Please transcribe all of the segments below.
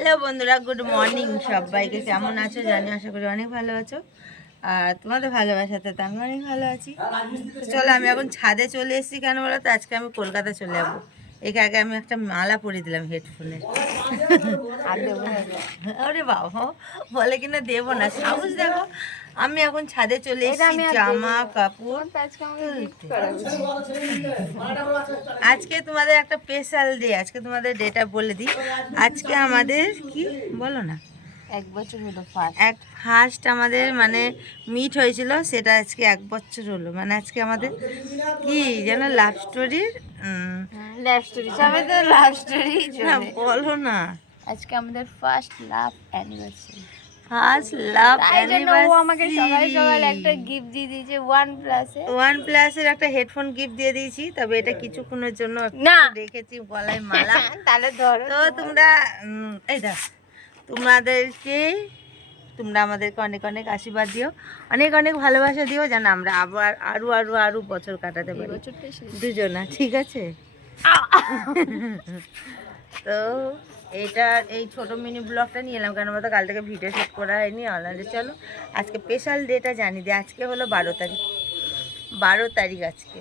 Hello বন্ধুরা, good morning সবাইকে। কেমন আছো জানি, আশা করি অনেক ভালো আছো। আর তোমাদের ভালোবাসাতে তো আমি অনেক ভালো আছি। চলো, আমি এখন ছাদে চলে এসেছি কেন বলো তো? আজকে আমি কলকাতা চলে যাব। একে আগে আমি একটা মালা পরিয়ে দিলাম হেডফোনের আরে বাবা বলে কিনা দেবো না সাহস দেখো আমি এখন ছাদে চলে এসেছি জামা কাপড়। আজকে তোমাদের একটা স্পেশাল ডে আজকে তোমাদের ডেটা বলে দিই। আজকে আমাদের কি? বলো না। এক বছর হলো ফার্স্ট এক ফার্স্ট আমাদের মানে মিট হয়েছিল সেটা আজকে এক বছর হলো। মানে আজকে আমাদের কি যেন লাভ স্টোরির লাভ স্টোরি সবাই তো লাভ স্টোরি না বলো না। আজকে আমাদের first love anniversary first love আমাকে সকাল সকাল একটা গিফট দিয়ে দিয়েছে ওয়ান প্লাসে ওয়ান প্লাসের একটা হেডফোন গিফট দিয়ে দিয়েছি তবে এটা কিছুক্ষণের জন্য না। রেখেছি গলায় মালা। তাহলে ধরো তো তোমরা। এই দেখ। তোমাদেরকে তোমরা আমাদেরকে অনেক অনেক আশীর্বাদ দিও। অনেক অনেক ভালোবাসা দিও যেন আমরা আবার আরও আরও আরও বছর কাটাতে পারি। দুজনা ঠিক আছে? তো এটা এই ছোট মিনি ব্লগটা নিয়ে এলাম কারণ তো কাল থেকে ভিডিও শ্যুট করা হয়নি। অনলাইনে চলো আজকে স্পেশাল ডেটা জানি দিই। আজকে হলো বারো তারিখ। বারো তারিখ আজকে।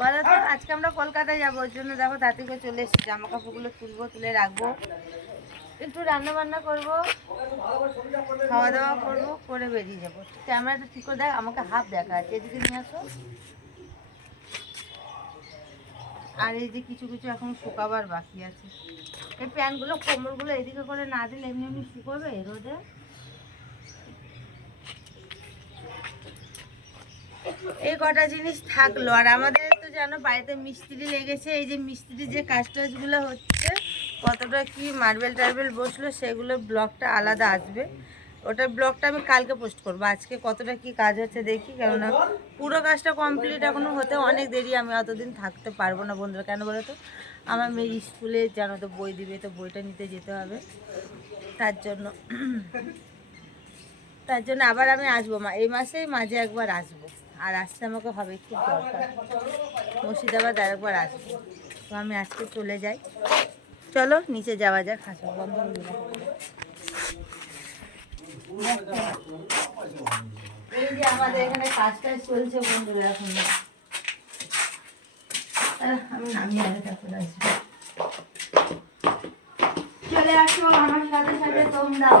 বলো তো, আজকে আমরা কলকাতায় যাব, ওর জন্য দেখো তাতে করে চলে এসেছি, জামা কাপড়গুলো তুলবো, তুলে রাখব। একটু রান্না বান্না করব খাওয়া দাওয়া করব, করে বেরিয়ে যাব। ক্যামেরাটা ঠিক করে দেখ, আমাকে হাফ দেখা আছে এদিকে নিয়ে আসো। আর এই যে কিছু কিছু এখন শুকাবার বাকি আছে। এই প্যান্টগুলো কোমরগুলো এদিকে করে না দিলে এমনি এমনি শুকোবে রোদে? এই কটা জিনিস থাকল। আর আমাদের তো জানো বাড়িতে মিস্ত্রি লেগেছে, এই যে মিস্ত্রি যে কাজ টাজগুলো হচ্ছে, কতটা কি মার্বেল টার্বেল বসল, সেগুলো ব্লগটা আলাদা আসবে। ওটার ব্লগটা আমি কালকে পোস্ট করব। আজকে কতটা কি কাজ হচ্ছে দেখি, কেননা পুরো কাজটা কমপ্লিট এখনও হতে অনেক দেরি, আমি অতদিন থাকতে পারব না বন্ধুরা। কেন বলো তো? আমার মেয়ে স্কুলে জানো তো বই দিবে, তো বইটা নিতে যেতে হবে। তার জন্য তার জন্য আবার আমি আসব মা, এই মাসে মাঝে একবার আসব। আর আসতে আমাকে হবে খুব দরকার? মুর্শিদাবাদ আর একবার আসব। তো আমি আজকে চলে যাই। চলো, নিচে যাওয়া যাক হাসো বন্ধ। এই যে আমাদের এখানে কাজ টাজ চলছে বন্ধুরা এখন। আমি নামিয়ে আগে তারপর আসব। চলে আসো, আমার সাথে সাথে তোমরাও।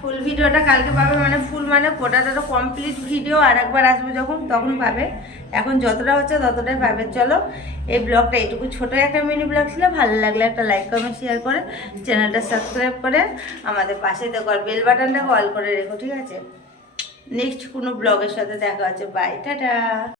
ফুল ভিডিওটা কালকে পাবে মানে ফুল মানে কোটাটা তো কমপ্লিট ভিডিও আর একবার আসবে যখন, তখন পাবে। এখন যতটা হচ্ছে ততটাই পাবে। চলো, এই ব্লগটা এইটুকু ছোটো একটা মিনি ব্লগ ছিল। ভালো লাগলে একটা লাইক কমেন্ট শেয়ার করে চ্যানেলটা সাবস্ক্রাইব করে আমাদের পাশে দেখো আর বেল বাটনটা অল করে রেখো, ঠিক আছে? নেক্সট কোনো ব্লগের সাথে দেখা হচ্ছে। By tata